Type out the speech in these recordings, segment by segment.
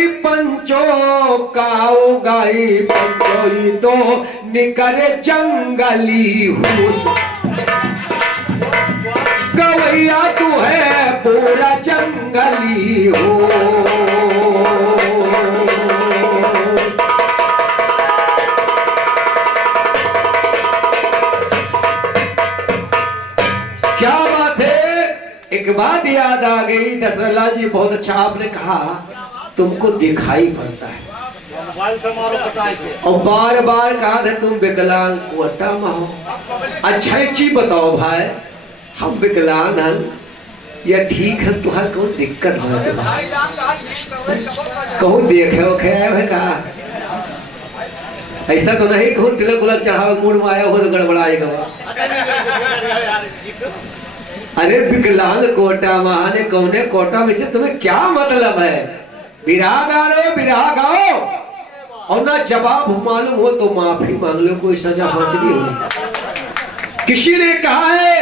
गाई पंचो काओ गाई पंचो तो निकरे जंगली हुस गवैया तू है पूरा जंगली हो। क्या बात है। एक बात याद आ गई दशरथ लाल जी, बहुत अच्छा आपने कहा तुमको दिखाई पड़ता है और बार बार कहा था तुम विकलांग कोटा में हो। अच्छा एक चीज बताओ भाई, हम विकलांग हैं या ठीक है, तुहार कौन दिक्कत है? कहूँ देखे ओखे है कहा ऐसा तो नहीं कहूँ तिलक उलक चढ़ाओ मूड में आया हो तो गड़बड़ाएगा। अरे विकलांग कोटा महाने कौने कोटा में से तुम्हें क्या मतलब है? विराह गा रहे हो, विराह गाओ और ना जवाब मालूम हो तो माफी मांग लो, कोई सजा हासिल हो। किसी ने कहा है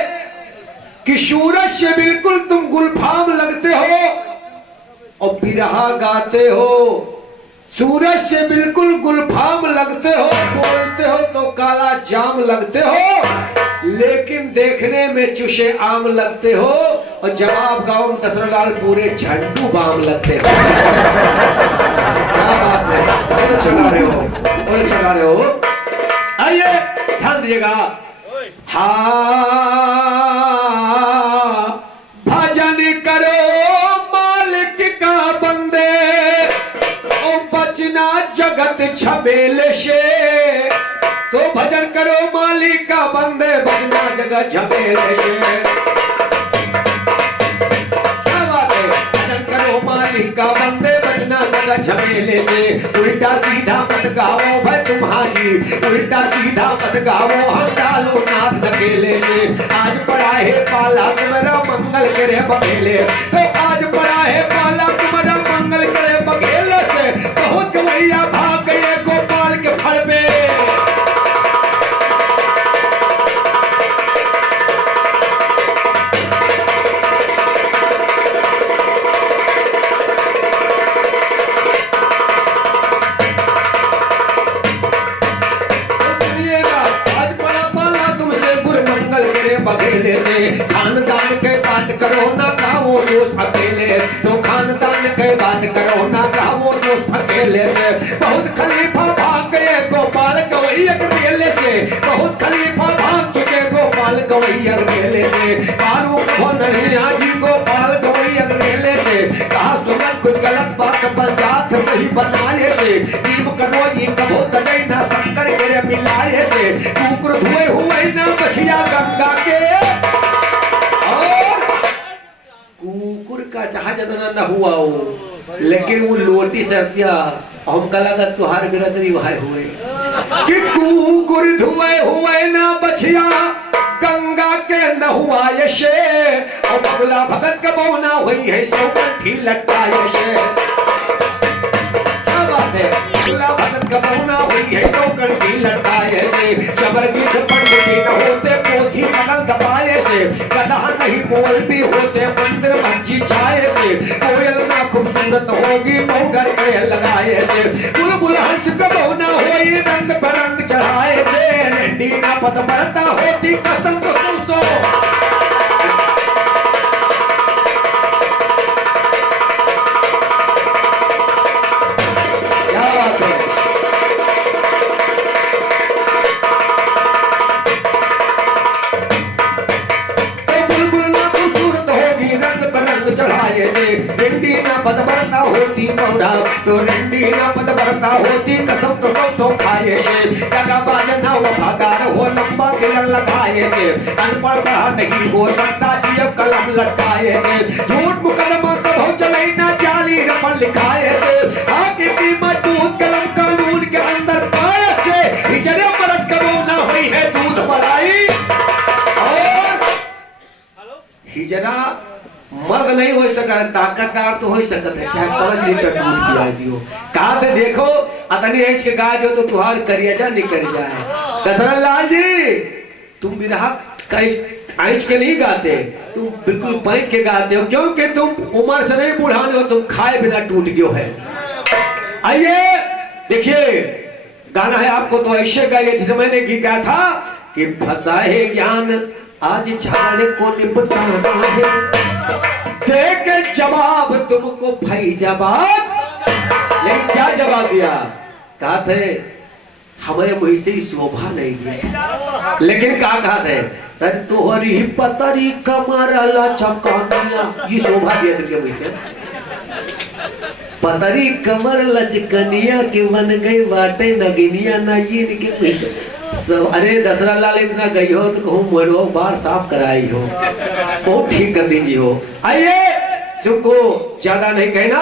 कि सूरज से बिल्कुल तुम गुलफाम लगते हो और विरहा गाते हो। सूरज से बिल्कुल गुलफाम लगते हो, बोलते हो तो काला जाम लगते हो, लेकिन देखने में चुशे आम लगते हो और जवाब गाओ दशरथ लाल पूरे झंडू बाम लगते हो। क्या बात है, बहुत चला रहे हो, बहुत चला रहे हो। आइए ध्यान दीजिएगा। हाँ भजन करो मालिक का बंदे और बचना जगत झमेले से। तो भजन करो मालिक का बंदे, बचना जगत झमेले से। क्या बात है, भजन करो मालिक का बंदे, बचना जगत झमेले से। उल्टा सीधा मत गाओ भाई तुम्हारी, उल्टा सीधा मत गाओ हम डालो नाथ धकेले से। आज पड़ा है पाला तुम्हारा मंगल करे बघेले, तो आज पड़ा है पाला तुम्हारा मंगल करे बघेले से। बहुत गवैया भाग गए गोपाल के फल पे। बघेले से खानदान के बात करो ना गाओ दोस्त अकेले, तो खानदान के बात करो ना गाओ दोस्त अकेले से। बहुत खलीफा भाग गए गोपाल गवैया मेले से, बहुत खलीफा भाग चुके गोपाल गवैया मेले से। मारू कहो नैया जी गोपाल गवैया मेले से, कहा सुनत कुछ गलत बात बन जात सही बनाए से। नीम करो ये कहो तजै ना शंकर के मिलाए से। कुकुर धुए हुए ना बछिया गंगा के, और कुकुर का चाह जतना न हुआ हो, लेकिन वो लोटी सर्दिया हम कला का तुहार बिरदरी भाई हुए कि कुकुर धुए हुए ना बछिया गंगा के न हुआ यशे। और बबुला भगत का बौना हुई है सौ कंठी लटकाए से। क्या बात है, बबुला भगत का बौना हुई है सौ कंठी लटकाए से। शबर की पंडित न होते पोथी बगल दबाए से। गधा नहीं बोल भी होते मंदिर मंची छाए से। कोयल ना खूबसूरत होगी मऊगर के लगाए से। बुलबुल हंस का बौना होई रंग बिरंग चढ़ाए से। नंडी ना पद बरता होती कसम सो। भिंडी ना पद बरता होती मौरा, तो रंडी ना पद बरता होती कसम तो सौ खाए से। जगह बाजना वफादार हो लंबा तिलक लगाए से। अनपढ़ पढ़ा नहीं हो सकता जीव कलम लटकाए से। झूठ मुकदमा कभो चले ना जाली रपन लिखाए से। आगे की मजबूत कलम कानून के अंदर पाए से। हिजरे मरद कबो ना हुई है दूध मलाई, और हिजरा मर्द नहीं हो सका, ताकतदार तो हो सकता है, चाहे 5 लीटर दूध पिला दियो। कहा थे देखो अतनी एज के गाय जो तो तुहार करिया निकल जाए। दशरथ लाल जी तुम विरह आइच के नहीं गाते, तुम बिल्कुल पैंच के गाते हो, क्योंकि तुम उम्र से नहीं बुढ़ाने हो, तुम खाए बिना टूट गयो है। आइए देखिए, गाना है आपको तो ऐसे गाइए जैसे मैंने गीत गाया था कि फंसा है ज्ञान आज झाड़े को निपटाना है, देख जवाब तुमको फैजाबाद। लेकिन क्या जवाब दिया? कहा थे हमारे मुंह से ही शोभा नहीं दिया, लेकिन कहा थे तोहरी पतरी कमरला चकानिया, ये शोभा दिया तेरे मुंह से। पतरी कमर लचकनिया के बन गई बाटे नगिनिया ना, ये इनके सब। अरे दसरा लाल इतना गई हो तो कहूँ मरो बार साफ कराई हो, बहुत ठीक कर दीजिए हो। आइए सबको ज्यादा नहीं कहना,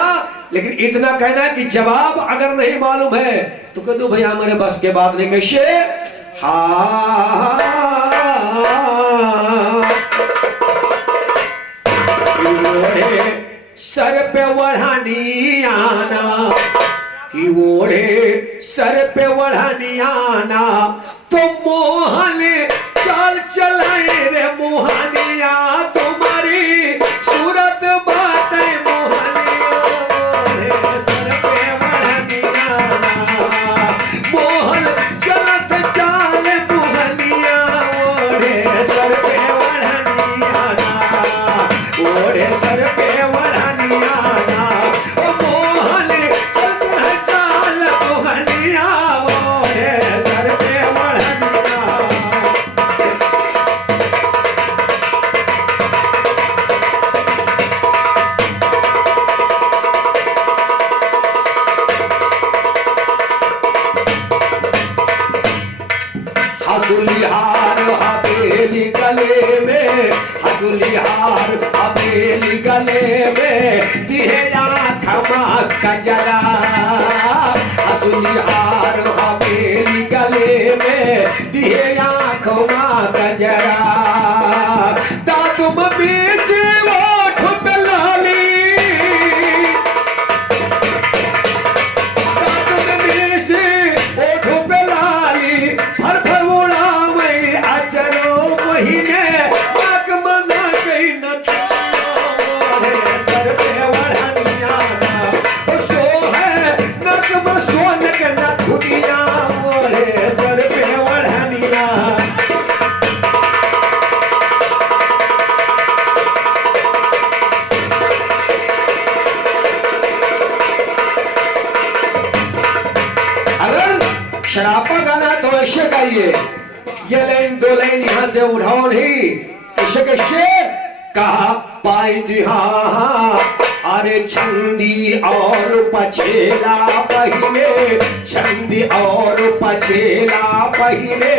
लेकिन इतना कहना कि जवाब अगर नहीं मालूम है तो कह दो भैया हमारे बस के बात नहीं। कैसे? सर पे वढ़ानी आना कि ओढ़े सर पे वढ़ानी आना, तो मोहन चाल चलाए रे मोहनिया, तुम्हारी सूरत बात मोहनिया, ओढ़े सर पे वढ़ानी आना, मोहन चलत चाल मोहनिया, ओढ़े सर पे वढ़ानी आना, ओढ़े सर पे वढ़ानी आना, ओ मोहन चलत चाल मोहनिया, ओढ़े सर पे वढ़ानी आना। हसुलिहार हवेली गले में, हसुलिहार हवेली गले में, दिहे आँखमा कजरा, हसुलिहार हवेली गले में, दिहे आँखमा कजरा, दादुम बीस ओठ पे लाली, दादुम बीस ओठ पे लाली, भर भर उड़ावई अचरो महीने, नाक मना गई न सर पे वढ़निया ना, सो है नक में सोन के न दुनिया, मोरे सर पे वढ़निया। अगर शराबा गाना तो ऐसे गाइए, ये लाइन दो लाइन यहाँ से उठाओ नहीं, कैसे कैसे कहा पाई दिहा, अरे छंदी और पछेला पहले, छंदी और पछेला पहले,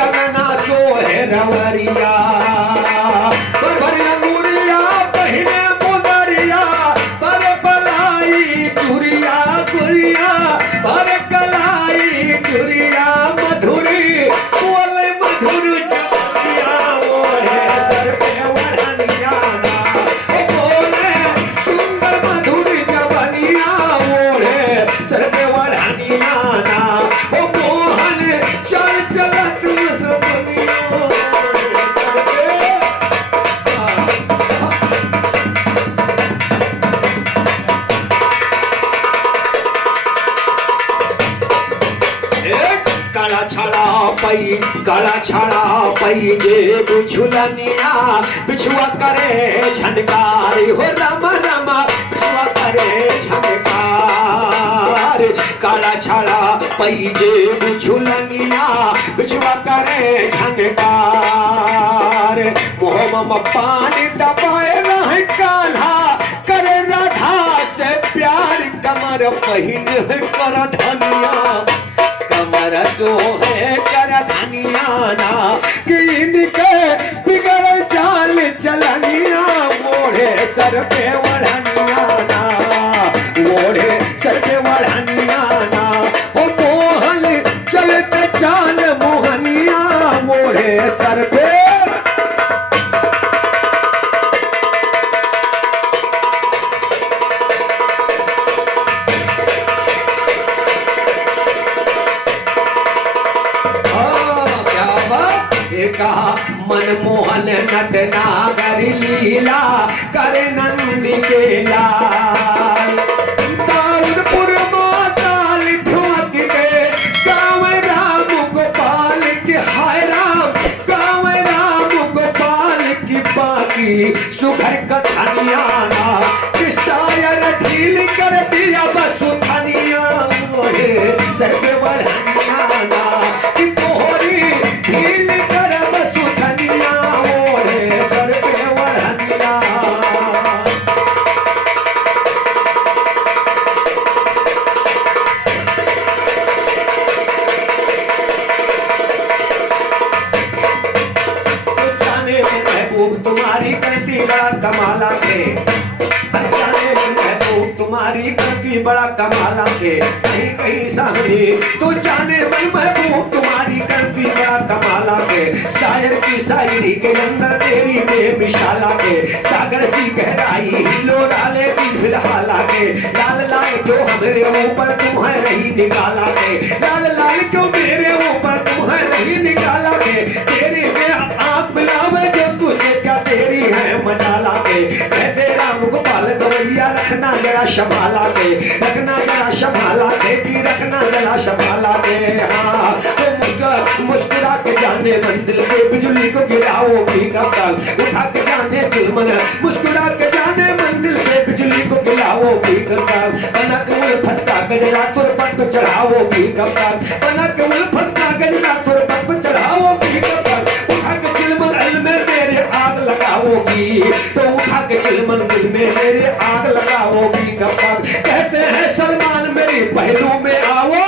कंगना सोहे रवरिया, भर अंगूरिया पहने मुदरिया, पर पलाई चुरिया गुरिया, पर कलाई चुरिया मधुरी, बोले मधुर चलिया, ओढ़े सर पे वढ़निया ना, बोले सुंदर मधुर जवनिया, ओढ़े सर पे वढ़निया ना, ओ मोहन चल चलत उस दुनिया, ओढ़े सर पे काला छाड़ा पई, काला छाड़ा पई जे बुझुलनिया, बिछुआ करे झनकारी हो राम राम, बिछुआ करे झनकार, काला छाड़ा पई जे बुझुलनिया, बिछुआ करे झनकार, मोहम पानी दबाए रह कान्हा, करे राधा से प्यार, कमर पहिन कर धनिया, कमर सोहे कर धनिया ना, कि इनके बिगड़ चाल चलनिया, मोढ़े सर पे वढ़निया ना, मोढ़े सर पे वढ़निया ना, ओ मोहन चलते चाल मोहनिया, मोढ़े सर पे। कहा मनमोहन नट नागर लीला, करे नंदी के लाल, दाऊदपुर माँ तुम्हारी करती बड़ा कमाला के कहीं कहीं सामने तो जाने मन महबूब तुम्हारी करती बड़ा कमाला के शायर की शायरी के अंदर तेरी बेमिसाला के सागर सी गहराई हिलो डाले दी फिलहाल के लाल लाल क्यों मेरे ऊपर तुम्हें नहीं निकाला के लाल लाल क्यों मेरे ऊपर तुम्हें नहीं निकाला के तेरी में आंख मिलावे जो तुझसे क्या तेरी है मजाला के कहते राम गोपाल गवैया रखना जरा संभाला के रखना जरा संभाला के कि रखना जरा संभाला के हाँ तो मुस्कुरा के जाने मंदिर के बिजली को गिराओगी कब तक उठा के जाने जुल्मन मुस्कुरा के जाने मंदिर के बिजली को गिराओगी कब तक पनक उल्फत का गजरा तुर पट को चढ़ाओगी कब तक पनक उल्फत का गजरा तुर पट को चढ़ाओगी कब तक उठा के चिलमन दिल में मेरे आग लगाओगी तो उठा के चिलमन दिल में मेरे आग लगाओगी कब तक कहते हैं सलमान मेरी पहलू में आओ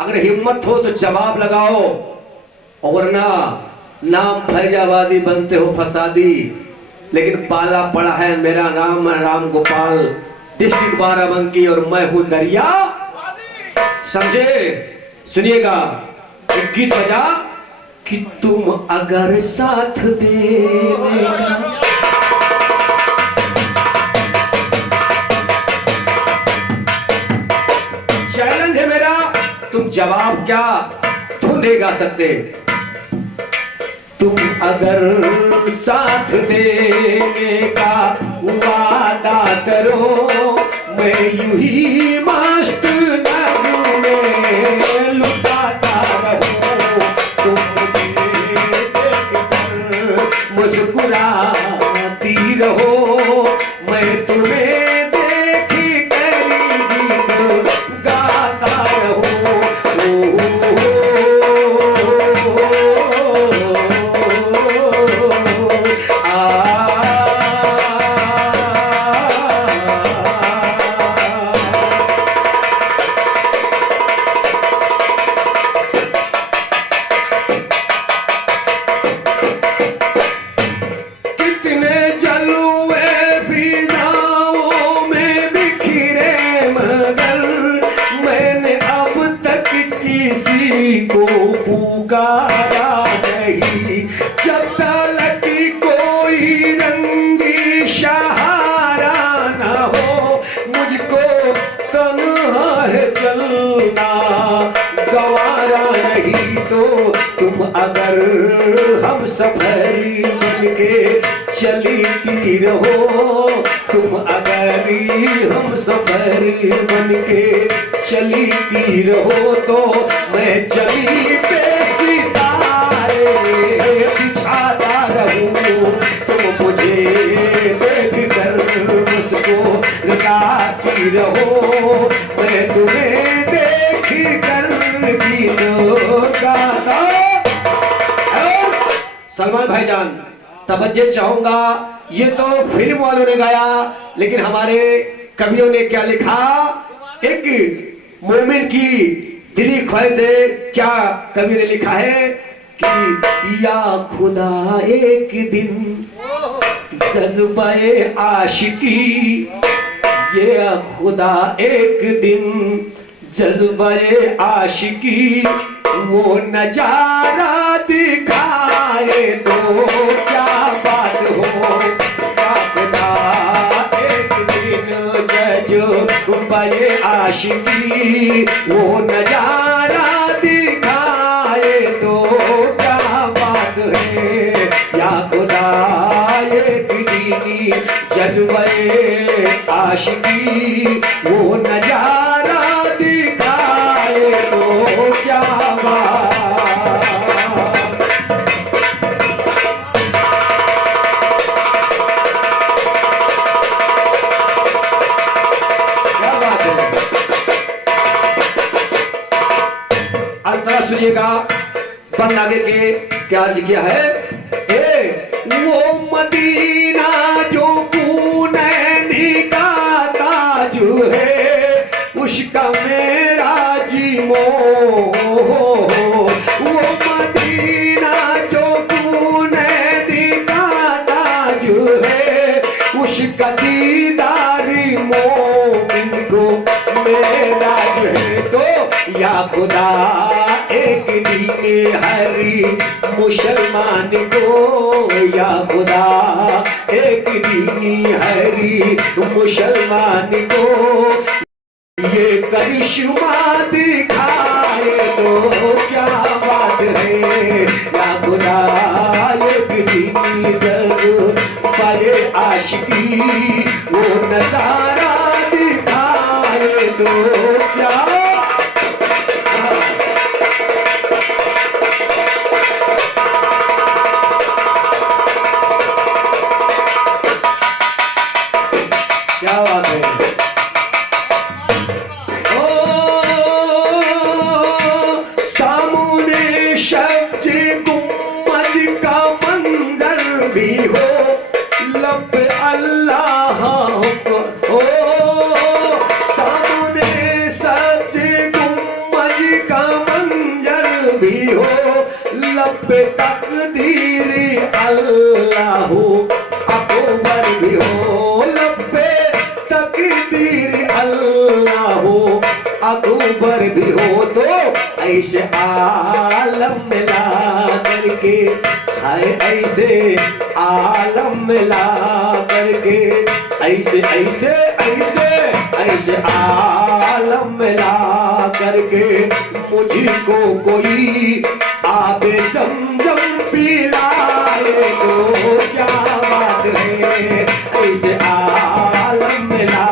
अगर हिम्मत हो तो जवाब लगाओ और ना नाम फैजाबादी बनते हो फसादी लेकिन पाला पड़ा है मेरा नाम राम गोपाल डिस्ट्रिक्ट बाराबंकी और मैं हूं दरिया समझे सुनिएगा एक गीत बजा कि तुम अगर साथ देगा चैलेंज है मेरा तुम जवाब क्या तुम नहीं गा सकते तुम अगर साथ देने का वादा करो मैं यूं ही मस्त नगू में लुटाता रहूं तुम मुझे देखकर मुस्कुराती रहो मैं तुम्हें देखी करी गीत गाता रहूं अगर हम सफरी बनके चलती रहो तुम अगर हम सफरी बनके चलती रहो तो मैं जमीन पे सितारे बिछाता रहूं तुम मुझे देख कर मुझको रुलाती रहो मैं तुम्हें देख कर गीत गाता सलमान भाईजान तवज्जो चाहूंगा ये तो फिल्म वालों ने गाया लेकिन हमारे कवियों ने क्या लिखा एक मोमिन की दिली ख्वाहिश है क्या कवि ने लिखा है कि या खुदा एक दिन जज्बाए आशिकी ये खुदा एक दिन जज्बाए आशिकी वो नजारा दिखाए तो क्या बात हो खुदा एक दिन जज्बाए आशिकी वो नजारा दिखाए तो क्या बात है या खुदा एक दिन जज्बाए आशिकी वो नजारा दिखाए तो क्या बात सुनिएगा बंद आगे के क्या अर्ज किया है वो मदीना जो पुनैनी का है उसका मेरा जी मोह। वो मदीना जो तूने दिखाना जो है उसका दीदारी मोमिन को मेरा जो है। तो या खुदा एक दीन हरी मुसलमान को, या खुदा एक दीन हरी मुसलमान को ये करिश्मा दिखाए तो क्या बात है। या खुदा एक दीन दर पाए आशिकी वो नजारा दिखाए तो क्या। क्या बात है। सामने शब्द गुम्बद का मंजर भी हो, लब अल्लाह को। सामने शब्द गुम्बद का मंजर भी हो, लब तकदीर अल्लाह अकबर भी हो, लब तकदीर अल्लाह अकबर भी हो। तो ऐसे आलम मिला करके, हाय ऐसे आलम मिला करके, ऐसे ऐसे ऐसे ऐसे आलम मिला करके मुझको कोई आबे जमजम पिलाए तो क्या बात है। ऐसे आलम मिला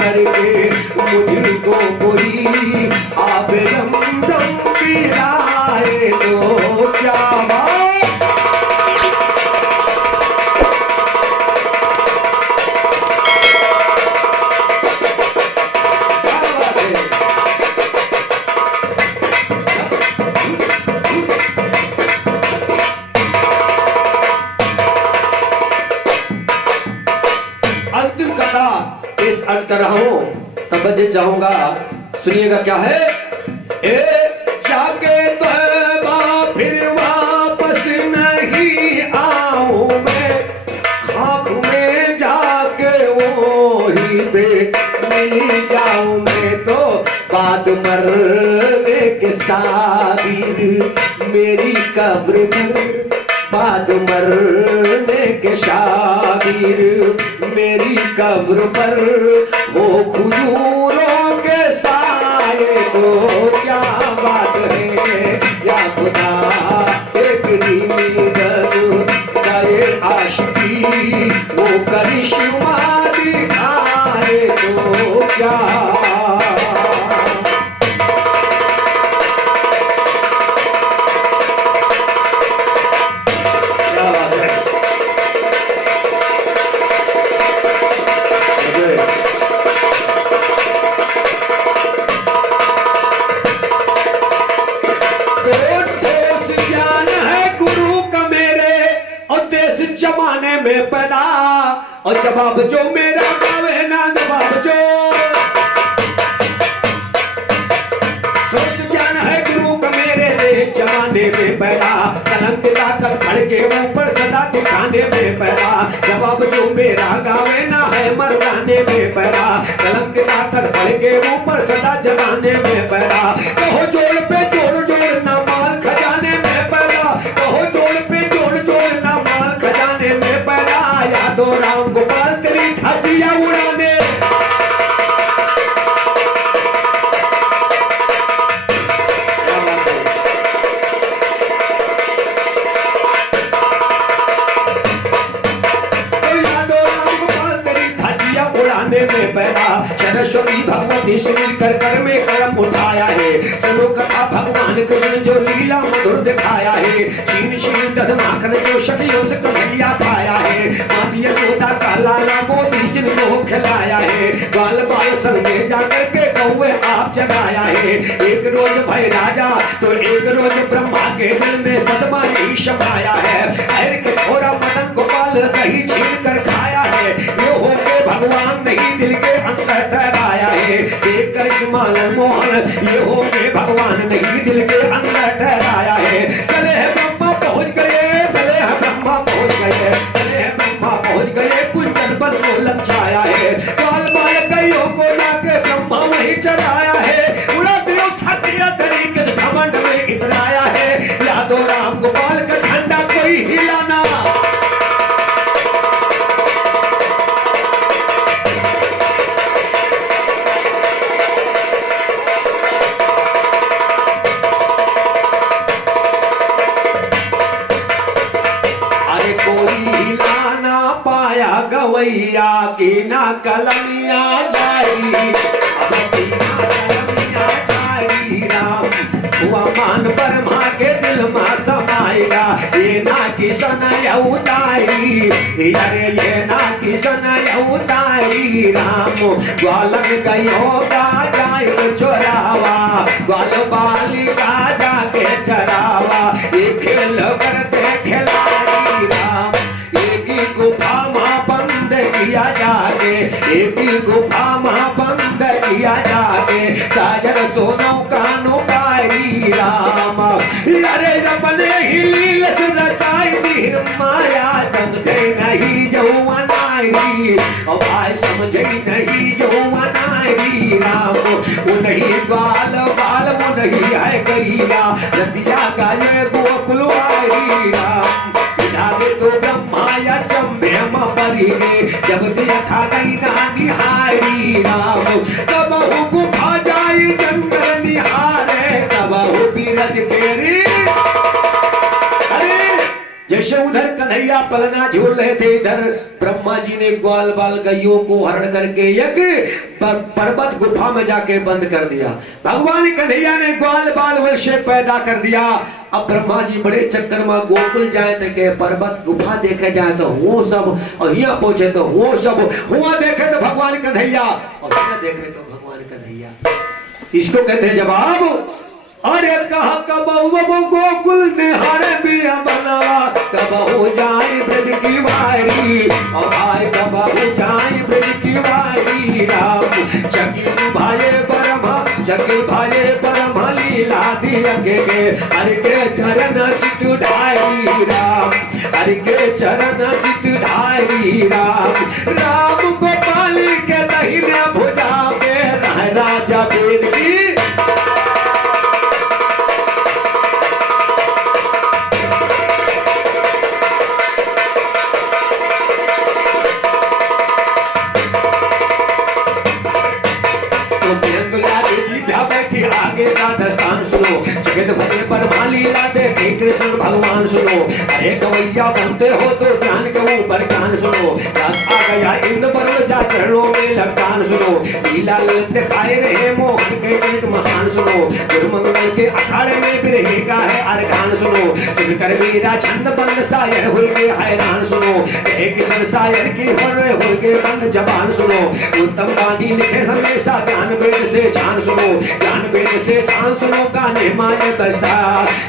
करके मुझको कोई आबे जमजम पिलाए तो क्या बात। अंतिम कथा इस अर्ज कर रहा हूं, तवज्जो चाहूंगा, सुनिएगा क्या है। ए जाके तौबा फिर वापस नहीं आऊं मैं, खाक में जाके वो ही पे नहीं जाऊं मैं। तो बाद मरने के साबिर मेरी कब्र पर, बाद मरने के शाबिर मेरी कब्र पर वो खजूरों के साए तो क्या बात है। या खुदा एक नींद गाए आशिकी वो करिश्मा दिखाए तो क्या। जमाने में पैदा और जवाब जो मेरा गावे ना जवाब जो। ज्ञान है गुरु का मेरे जमाने में पैदा, कलम दिलाकर खड़ के ऊपर सदा दिखाने में पैदा। जवाब जो मेरा गावे ना है मरदाने में पैदा, कलम दिलाकर खड़ के ऊपर सदा जगाने में पैदा। कहो जोड़ पे जोड़ जोड़ ना माल खजाने में पैदा, कहो जोड़ पे जोड़ जोड़ ना माल खजाने में पैदा। यादो राम गोपाल तेरी धज्जियां उड़ाने। में पैदा सरस्वती भगवती श्री कर कर में कलम उठाया है। सुनो कथा भगवान कृष्ण जो लीला मधुर दिखाया है। छीन छीन दध माखन जो शकियों से कन्हैया खाया है। माती यशोदा का लाला मोती जिनको खिलाया है। बाल बाल संग में जाकर के कौवे आप जगाया है। एक रोज भाई राजा तो एक रोज ब्रह्मा के दिल में सदमा ही समाया है। हर के छोरा मदन गोपाल दही छीन कर खाया है। ये हो के भगवान नहीं दिल के अंदर ठहराया है। एक करिश्मा मोहन ये हो गए भगवान नहीं दिल के अंदर ठहराया है। चले हैं ब्रह्मा पहुंच गए, चले हैं ब्रह्मा पहुंच गए, चले हैं ब्रह्मा पहुंच गए, कुछ जनपद को लक्षाया है। बाल बाल कईयों को लाके ब्रह्मा वहीं चढ़ाया है। उड़ा दियो छातिया तरीके से घमंड में इतराया है। यादो राम गोपाल का झंडा कोई हिलाना। गवैया की ना कलमिया जाई, अब की ना कलमिया जाई राम। हुआ मान ब्रह्मा के दिल में समाएगा, ये ना किशन उतारी, अरे ये ना किशन उतारी राम। ग्वालन गयोगा जाए चोरावा, ग्वाल बालिका जाके चरावा, ये खेल करते खिलाड़ी राम। एक ही गुफा किया जाके, एक ही गुफा में बंद किया जाके, साजर सोनो कानो पाई राम। अरे अपने ही लील से रचाई दी माया, समझे नहीं जो अनारी, और भाई समझे नहीं जो अनारी राम। वो नहीं बाल बाल वो नहीं है गैया, रतिया गाये गोकुल वारी राम। तो ब्रह्माया चम्बे मरी जब देखा गई ना निहारी राम। तब गुफा जाई जंगल निहारे, तब बीरज केरी। जैसे उधर कन्हैया पलना झूल रहे थे, इधर ब्रह्मा जी ने ग्वाल बाल गैयों को हरण करके एक पर्वत गुफा में जाके बंद कर दिया। भगवान कन्हैया ने ग्वाल बाल वैश्य पैदा कर दिया। अब ब्रह्मा जी बड़े चक्कर में गोकुल जाए थे के पर्वत गुफा देखे जाए तो वो सब, और यहाँ पहुंचे तो वो सब, हुआ देखे तो भगवान कन्हैया, और यहाँ देखे तो भगवान कन्हैया। इसको कहते हैं जवाब। अरे कहा कब गोकुल निहारे बिया बनावा, कब हो जाए ब्रज की वारी, और आए कब हो जाए ब्रज की वारी राम। चकी भाले ब्रह्मा, चकी भाले ब्रह्मा लीला दिया के हरि के चरण चित ढाई राम, हरि के चरण चित ढाई राम। राम गोपाल के दाहिने भुजा पे रह राजा बेन की। जगत भरे पर लीला देखे कृष्ण भगवान सुनो। अरे गवैया बनते हो तो ज्ञान के ऊपर ज्ञान सुनो। आ गया इंद्र वरुण जा चरणों में लगतान सुनो। लीला दिखाए रहे मोहन के गीत महान सुनो। गुरुमंगल के अखाड़े में बिरहे का है अरगान सुनो। सुनकर मेरा छंद बंद सायर हुए के हैरान सुनो। किशन सायर की हुए के बंद जबान सुनो। उत्तम वाणी लिखे हमेशा ज्ञान वेद से छान सुनो। ज्ञान वेद से छान सुनो गाने माने बजता,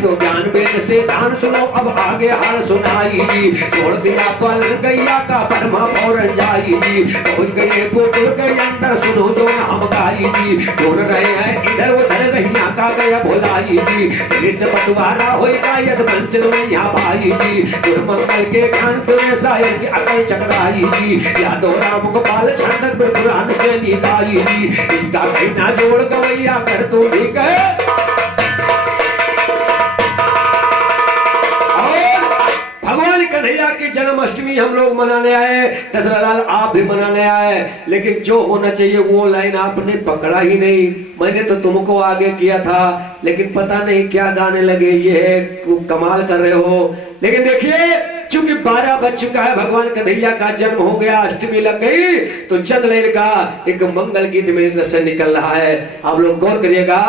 तो ज्ञान वेद से ध्यान सुनो। अब आगे हाल सुनाई जी, छोड़ दिया पल गैया का परमा फौरन जाई जी। पहुंच गए गोकुल के अंदर सुनो जो नाम गाई जी। ढूंढ रहे हैं इधर उधर रहिया का गया भुलाई जी। कृष्ण बंटवारा होएगा यद मंचल में यहाँ भाई जी। गुरुमंगल के ज्ञान से सायर की अकल चकराई जी। यादव राम गोपाल छंद पुराण से निकाई जी। इसका कहना जोड़ गवैया कर तू भी कहे। भगवान कन्हैया की जन्माष्टमी हम लोग मनाने आए, दशहरा लाल आप भी मनाने आए, लेकिन जो होना चाहिए वो लाइन आपने पकड़ा ही नहीं। मैंने तो तुमको आगे किया था, लेकिन पता नहीं क्या गाने लगे, ये है कमाल कर रहे हो। लेकिन देखिए चूंकि 12 बज चुका है, भगवान कन्हैया का जन्म हो गया, अष्टमी लग गई, तो चंद्रलेन का एक मंगल गीत मेरी तरफ से निकल रहा है, आप लोग गौर करिएगा।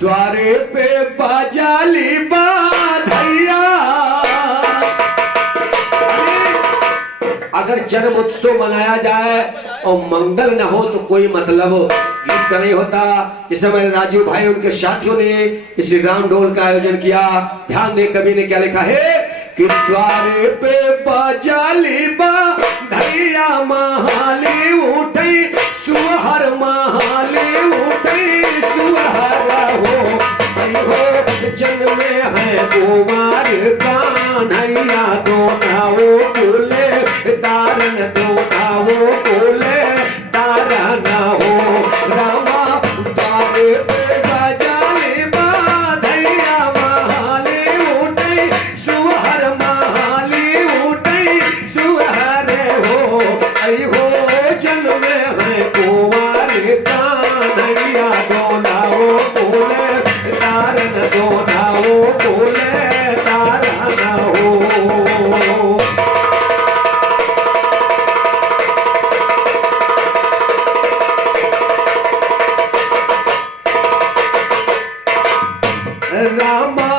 द्वारे पे बाजाली बाधैया। अगर जन्म उत्सव मनाया जाए और मंगल न हो तो कोई मतलब। गीत का नहीं होता। इस समय राजू भाई उनके साथियों ने इस राम डोल का आयोजन किया। ध्यान दे कवि ने क्या लिखा है कि द्वारे पे बजाली बा धैया महाली उठई सुहर महाली उठई सुहर हो जन्मे है कुमार कान्हैया दोनाओ बोले तारन दोनाओ बोले तारन हो रामा द्वारे पे बजाले बाधैया महाले उठई सुहर महाले उठई सुहर हो आई हो जन्मे है कुमार कान्हैया दोनाओ बोले तारन दोनाओ बोले तारन हो। रामा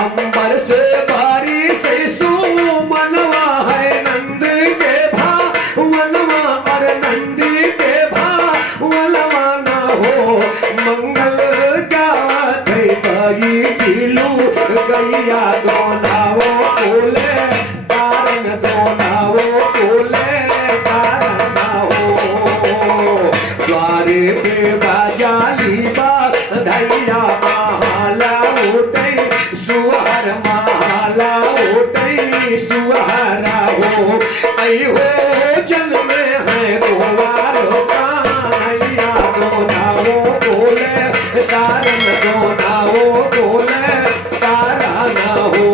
अंबर से भारी से सुमनवा है नंद के भा वनवा और नंदी के भा वनवा ना हो मंगल गावत है भाई पीलू गैया दोनावो बोले तारन दोनावो बोले तारन हो द्वारे पे बाजाली बा धैया माला उठई सुहर माला उठई सुहरा हो आई हो जन्मे है कुमार कान्हैया दोनाओ बोले तारन दोनाओ बोले तारन हो।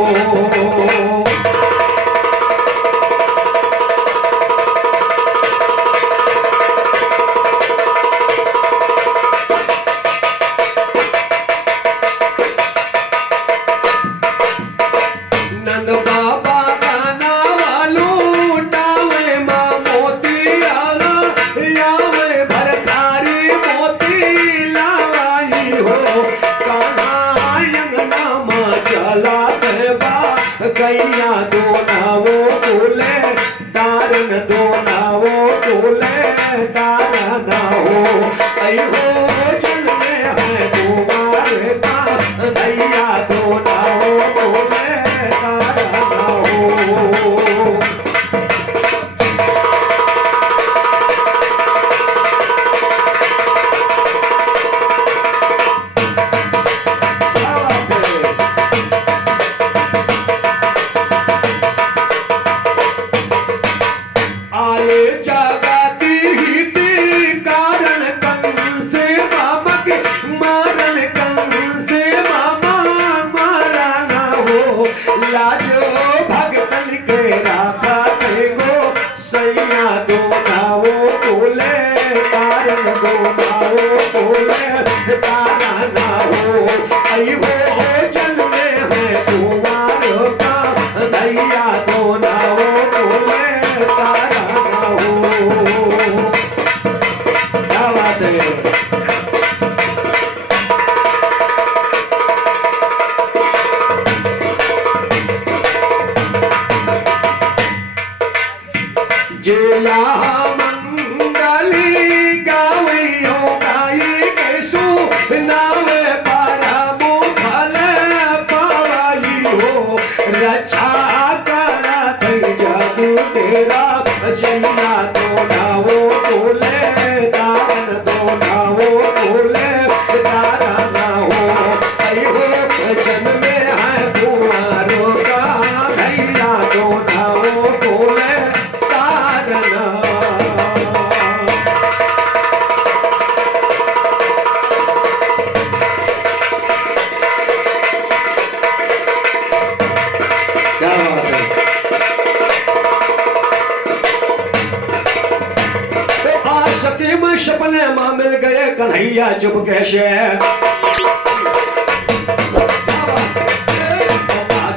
नंद बाबा गाना वालो टावे माँ मोती आला यावे भरखारी मोती लावाई हो कान्हा यंगना माँ चला बा गैया दोनावो बोले तारन दोनावो बोले तारन हो आई हो जन्मे है कुमार कान्हैया दोनावो बोले तारन हो। आए जगाती ही थी कारण कंस से मामा के मारन कंस से मामा मारा ना हो लाजो भगतन के राखा ते गो सैया दोनाओ बोले तारन दोनाओ बोले तारा ना हो आई हो जन्मे है कुमार कान्हैया दोनाओ बोले तारा ना हो। क्या बात है। जिया मंगली गावियो गाई कैसु नावे पारा मुखल पावाई हो रक्षा करा थई जग तेरा जैया दोनावो बोले तारन दोनावो बोले तारन हो आई हो जन्मे है कुंवारों का भैया दोनावो बोले तारन। क्या बात है। तो आज सती में सपने मां मिल गए कन्हैया चुप कैसे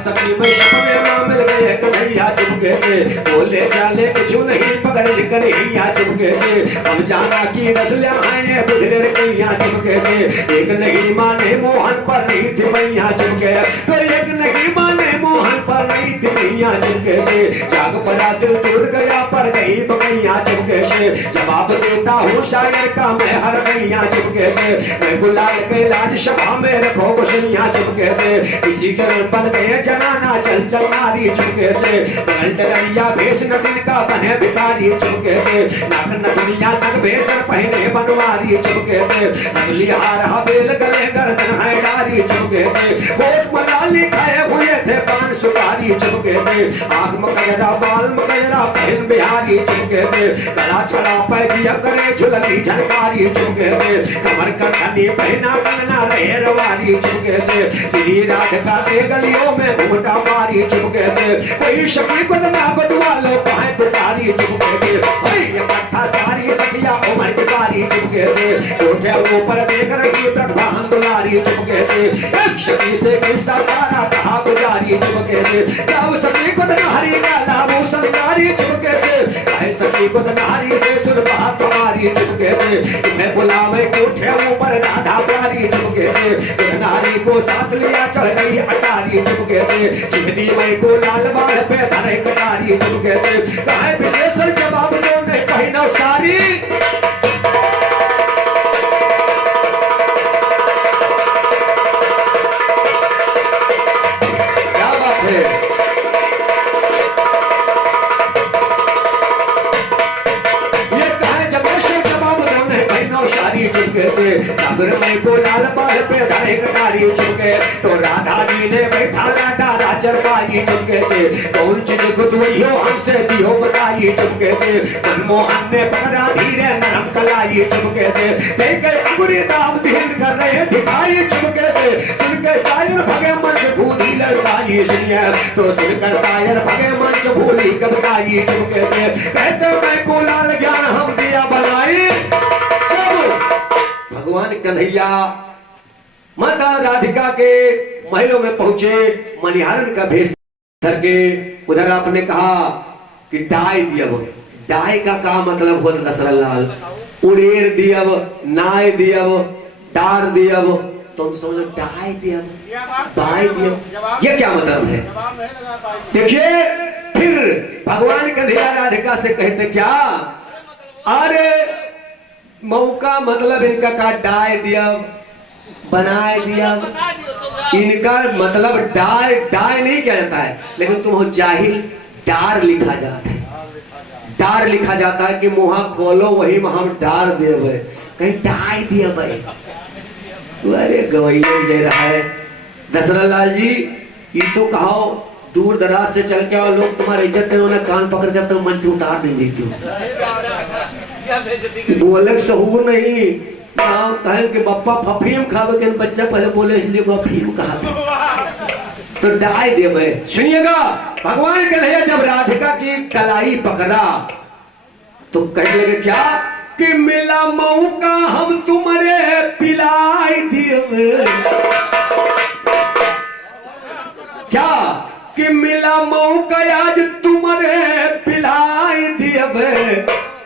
सती में सपने मां मिल गए कन्हैया चुपके से बोले चाले कुछ नहीं पकड़ कन्हैया चुपके से हम जाना की रसलिया आए बुधरे कन्हैया चुपके से एक नहीं माने मोहन पर नहीं थी मैया चुपके तो एक नहीं माने मोहन पर नहीं थी मैया चुपके से, जाग पड़ा दिल टूट गया पर गई मैया चुपके से, जवाब देता हूँ शायर का मैं हर मैया चुपके से, मैं गुलाल के लाज सभा में रखो गुसैया चुपके से, किसी के बन गए जनाना चल चल नारी चुपके से, बगल डरिया भेष नटिन का बने भिखारी चुपके से, नाक नथुनिया तक भेष पहने बनवारी चुपके से, असली हार हवेल गले गर्दन है डारी चुपके से, होठ मलाली खाए हुए थे पान सुपारी चुपके से, आंख में कजरा बाल में कजरा पहन बिहारी चुपके से, गला छड़ा पैजिया करे झुलनी झनकारी चुपके से, कमर का खनी पहना कंगना रहे रवारी चुपके से, श्री राधिका के गलियों में घूमटा मारी चुपके से, कोई शकी को ना बदवा लो पाए पिटारी चुपके से, इकट्ठा सारी सखिया उमर पिटारी चुपके से, उठे ऊपर देख रही प्रभान दुलारी चुपके से, एक शकी से किस्सा सारा कहा गुजारी चुपके से, क्या उस सखी को नहरी का लाभू संगारी चुपके से, कहे सखी को नहरी से सुन बात हमारी चुपके से, तुम्हें बुलावे उठे ऊपर राधा प्यारी चुपके से, नारी को साथ लिया चढ़ गई अटारी चुपके से, चिहदी मई को लाल बाल पे धरे कटारी चुपके से, कहे विशेषण जवाब दो ने पहना सारी, क्या बात है। ये कहे जगेश्वर जवाब दो ने पहना सारी चुपके से, सागर मई को लाल बाल पे धरे कटारी चुपके, तो राधा जी ने बैठा लाटा राजर पाई चुपके से, कौन चीज गुदवई हो हमसे दियो बताई चुपके से, मनमोहन ने पकड़ा धीरे नरम कलाई चुपके से, कई कई अंगुरी दाम दीन कर रहे भिखारी चुपके से, सुनकर शायर भगे मंच भूली लड़काई सुनिए, तो सुनकर शायर भगे मंच भूली कबकाई चुपके से, कहते मैं को लाल ज्ञान हम दिया बनाई, भगवान कन्हैया माता राधिका के महलों में पहुंचे, मणिहारन का भेष धर के, उधर आपने कहा कि डाय दियब, डाय का क्या मतलब हो दशरथ लाल, उड़ेर दियब, नाय दियब, डार दियब, तुम समझो डाय दियब, बाय दियब, ये क्या मतलब है। देखिए फिर भगवान कन्हैया राधिका से कहते क्या, अरे मौका मतलब इनका का डाय दियब, बनाए दिया, इनका मतलब डाय डाय नहीं किया जाता है, लेकिन तुम हो जाहिल, डार लिखा जाता है, डार लिखा जाता है कि मुहा खोलो वही में हम डार दे कहीं डाय दिया भाई, अरे गवैया जय रहा है। दशरथ लाल जी ये तो कहो दूर दराज से चल के आओ, लोग तुम्हारी इज्जत करो ना, कान पकड़ के तो मन से उतार देंगे, क्यों बोले सहूर नहीं, कहे कि बप्पा फफीम खावे के बच्चा पहले बोले इसलिए फफीम कहा, तो डाय देवे। सुनिएगा भगवान कन्हैया जब राधिका की कलाई पकड़ा तो कहने लगे क्या कि मिला मौका हम तुम्हारे पिलाई दिए, क्या कि मिला मौका आज तुम्हारे पिलाई दिए,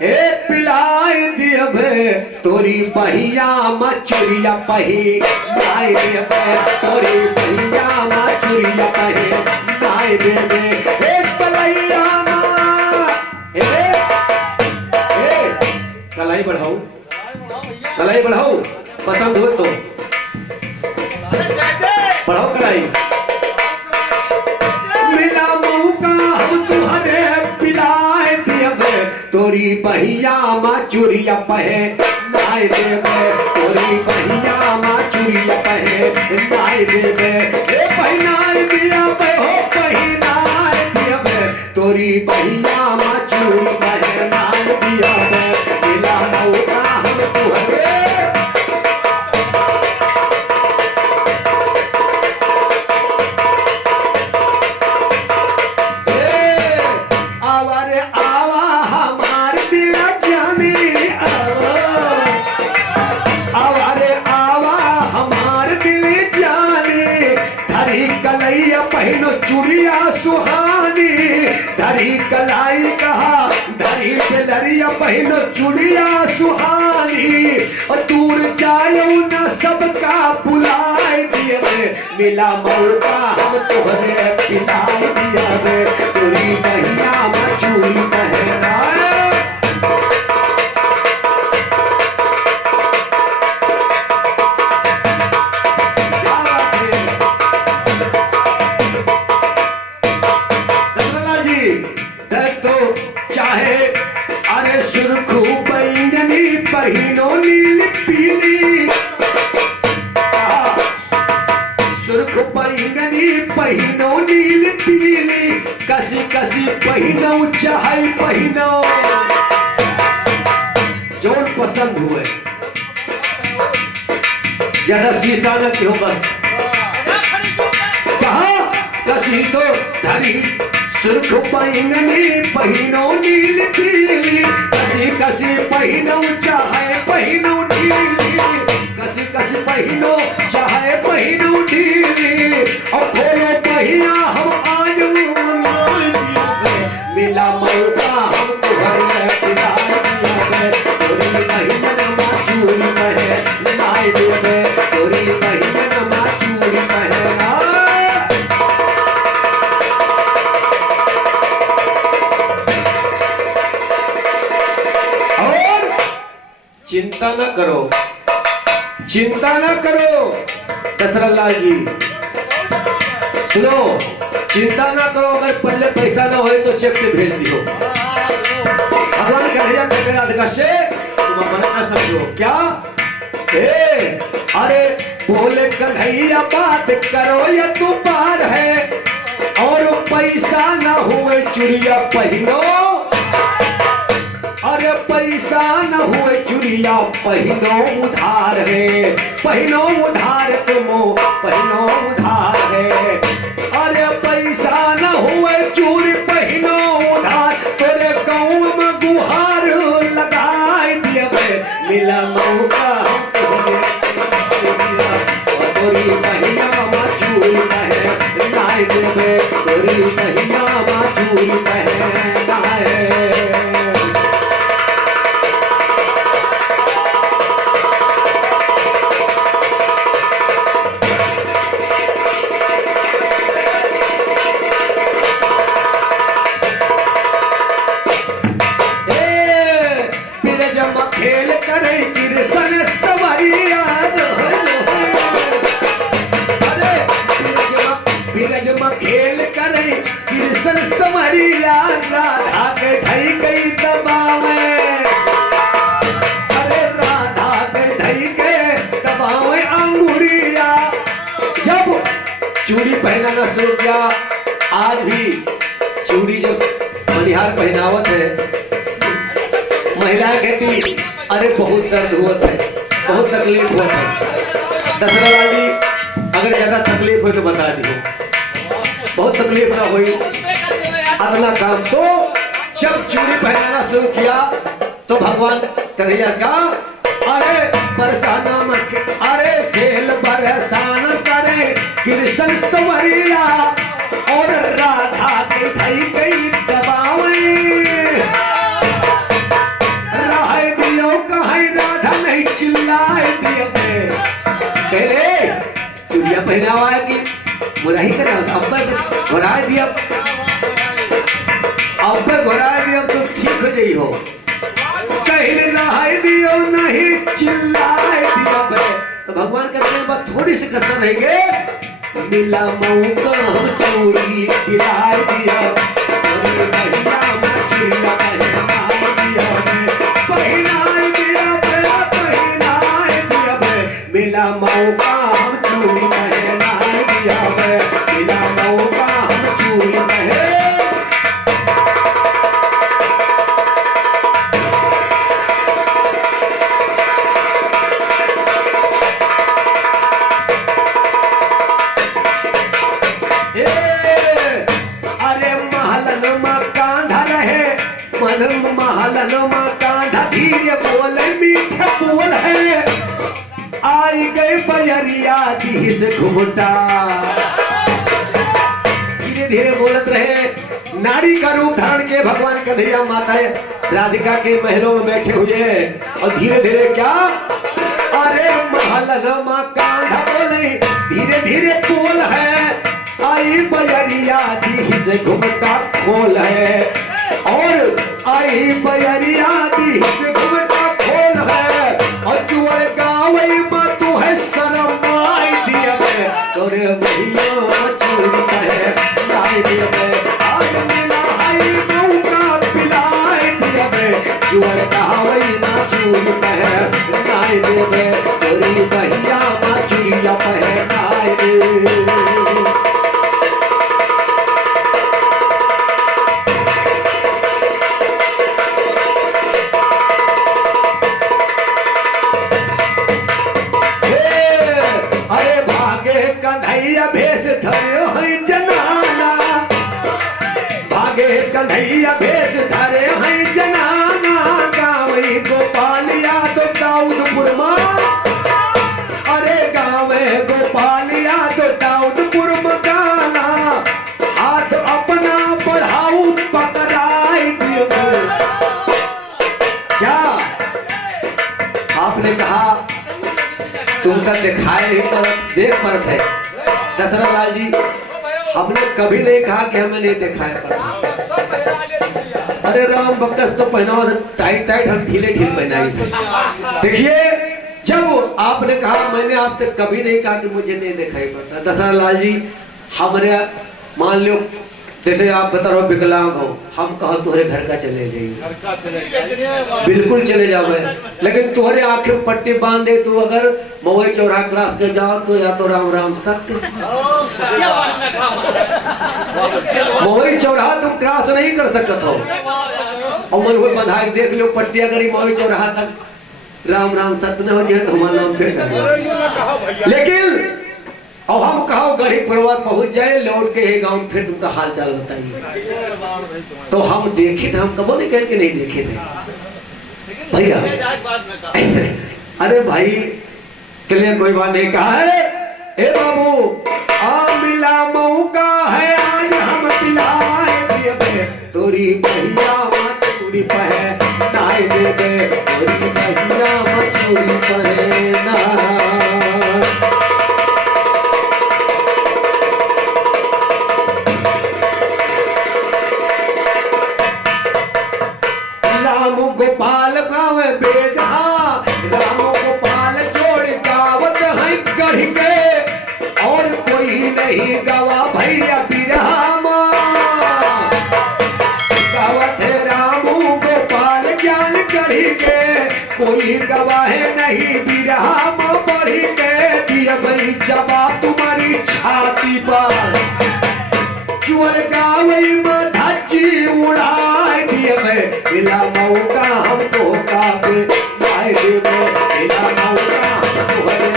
ए पिलाई दिए तोरी बहिया मचुरिया पही नाय देवे, तोरी बहिया मचुरिया पही नाय देवे, ए कलैया कलाई बढ़ाओ, कलाई बढ़ाओ, पसंद हो तो बढ़ाओ कलाई, मिला मौका हम तुम्हारे पिलाए दिए, तोरी बहिया मचुरिया पहे नाय देवे, तोरी बहिया मचुरिया पहे नाय देवे, ए पहिनाय दिया पे हो पहिनाय दिया, तोरी बहिया मचुरी पहे नाय दिया, मिला मौका हम तुम्हारे, चुड़िया सुहानी धरी कलाई कहा, धरी डरिया पहनो चुड़िया सुहानी, और दूर जायो न सबका बुलाए दिए, मिला मौका हम तोहरे पिलाई दिया बे तोरी बहिया में चूड़ी पहना पहिनो नील पीली सुर्ख पैंगनी पहिनो नील पीली कसी कसी पहिनो चाहे पहिनो जोन पसंद हुए ज्यादा शीशा न क्यों बस कहा कसी तो धरी सुर्ख पैंगनी पहिनो नील पीली कसी कसी पहिनो चाहे पहिनो ढीली कसी कसी पहिनो चाहे पहिनो ढीली और खोलो पहिया हम आज मिला मौका हम तुहरे पिलाई दिया तोरी बहिन माचूरी में नाय देवे तोरी बहिन माचूरी में चिंता न करो चिंता न करो दशरथ लाल जी सुनो चिंता न करो अगर पल्ले पैसा न हो तो चेक से भेज दियो भगवान कन्हैया कहते राधिका से तुम अपना न समझो क्या अरे बोले कन्हैया बात करो या तू पार है और पैसा न हुए चुरिया पहिनो अरे पैसा न हुए चुरिया पहिनो उधार है पहिनो उधार तुमो पहिनो उधार है अरे पैसा न हुए चूरी पहिनो उधार तेरे गाँव में गुहार लगाए दिए मिला मौका तोरी बहिया माचूरी पहन नाय देवे तोरी बहिया माचूरी पहन नाय खेल करे कृष्ण सवरिया अरे बिरज में खेल करे कृष्ण सवरिया राधा के धई गई दबावे अरे राधा के धई गए दबावे अंगुरिया जब चूड़ी पहनाना शुरू किया आज भी चूड़ी जब मनिहार पहनावत है महिलाएं कहती अरे बहुत दर्द हुआ है बहुत तकलीफ हुआ है दशरथ लाल जी अगर ज्यादा तकलीफ हो तो बता दियो बहुत तकलीफ ना हुई अपना काम तो जब चूड़ी पहनाना शुरू किया तो भगवान कन्हैया का अरे बरसाना अरे खेल बरसान करे कृष्ण सवरिया और राधा के धई गई दबावे चिल्लाए दिया चूड़िया पहनावा है कि बुरा ही करा अब घुरा दिया अब घुरा दिया तो ठीक हो जाई हो कहीं नहाई दियो नहीं चिल्लाए दिया तो भगवान कहते हैं बात थोड़ी सी कसर रहेंगे मिला मौका हम चूड़ी पिलाए दिया मिला मौका हम चूड़ी पहनाए दिया मिला मौका हम चूड़ी पहने अरे महलन में कांधा रहे मधुर महलन में कांधा धीरे बोले मीठे बोल है आई गए बजरिया दिस घुमटा धीरे धीरे बोलत रहे नारी का रूप धारण के भगवान कन्हैया माता राधिका के महलों में बैठे हुए और धीरे धीरे क्या अरे महल रमा कांधा बोले धीरे धीरे बोल से घुमटा खोल है और आई बयरिया दी से घुमटा खोल है और जुअर गावई में तू है शरमाई दिया में तोरे भैया चूड़ी है लाई दिया में आज मिला हाई मौका पिलाई दिया में जुअर गावई में चूड़ी है लाई दिया में तोरी भैया में चूड़िया पहनाई दे। कन्हैया भेष धरे हैं जनाना भागे कन्हैया भेष धरे हैं जनाना गाँव गोपाल यादव दाऊदपुर में अरे गाँव गोपाल यादव दाऊदपुर में गाना हाथ अपना बढ़ाऊ पकड़ाई दिए। क्या आपने कहा तुमका दिखाए नहीं पर देख पड़त है दशरथ लाल जी, हमने कभी नहीं कहा कि हमें नहीं देखा है। अरे राम बक्कस तो पहना टाइट टाइट हम ढीले ढीले पहनाई थे। देखिए जब आपने कहा मैंने आपसे कभी नहीं कहा कि मुझे नहीं दिखाई पड़ता। दशरथ लाल जी हमारे मान लो जैसे आप बता रहे हो विकलांग हो, हम कहो तुम्हारे घर का चले जाइए बिल्कुल चले जाओ, लेकिन तुम्हारे आंखें पट्टी बांध दे तो अगर मवई चौराहा क्रॉस कर जाओ तो या तो राम राम सत्य मवई चौराहा तुम क्रॉस नहीं कर सकते हो और मन को बधाई देख लो पट्टी अगर मवई चौराहा तक राम राम सत्य न हो जाए तो हमारा नाम फिर कर। लेकिन और हम कहो गरीब परिवार पहुंच जाए लौट के ये गांव फिर तुमका हाल चाल बताइए तो हम देखे थे, हम कबो नहीं कहे कि नहीं देखे थे भैया। अरे भाई के लिए कोई बात नहीं कहा है। ए बाबू आ मिला मौका है आज हम पिलाए तोरी भैया मचूड़ी पहनाए दे तोरी भैया मचूड़ी पहना। राम गोपाल गाँव बेदा राम गोपाल जोड़ गावत है गढ़ के और कोई नहीं गवा भैया बिरहामा गावत है राम गोपाल ज्ञान गढ़ के कोई गवाह नहीं बिरहामा बढ़ी के दिया भाई जवाब तुम्हारी छाती पर चुअर गावई में धज्जी उड़ाए दिए में मिला मौका हमको काबे लाए दे में मिला मौका हमको हरे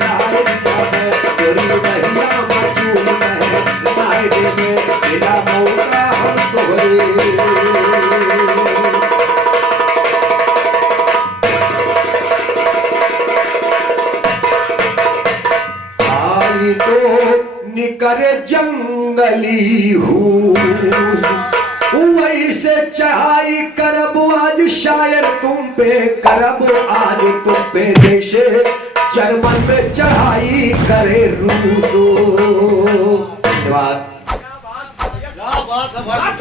लाए दिया में तोरी भैया मचूड़ में लाए दे में मिला मौका हमको आई तो निकर जंगली हूँ वैसे चढ़ाई करब आज शायर तुम पे करब आज तुम पे जैसे जर्मन में चढ़ाई करे रूसो।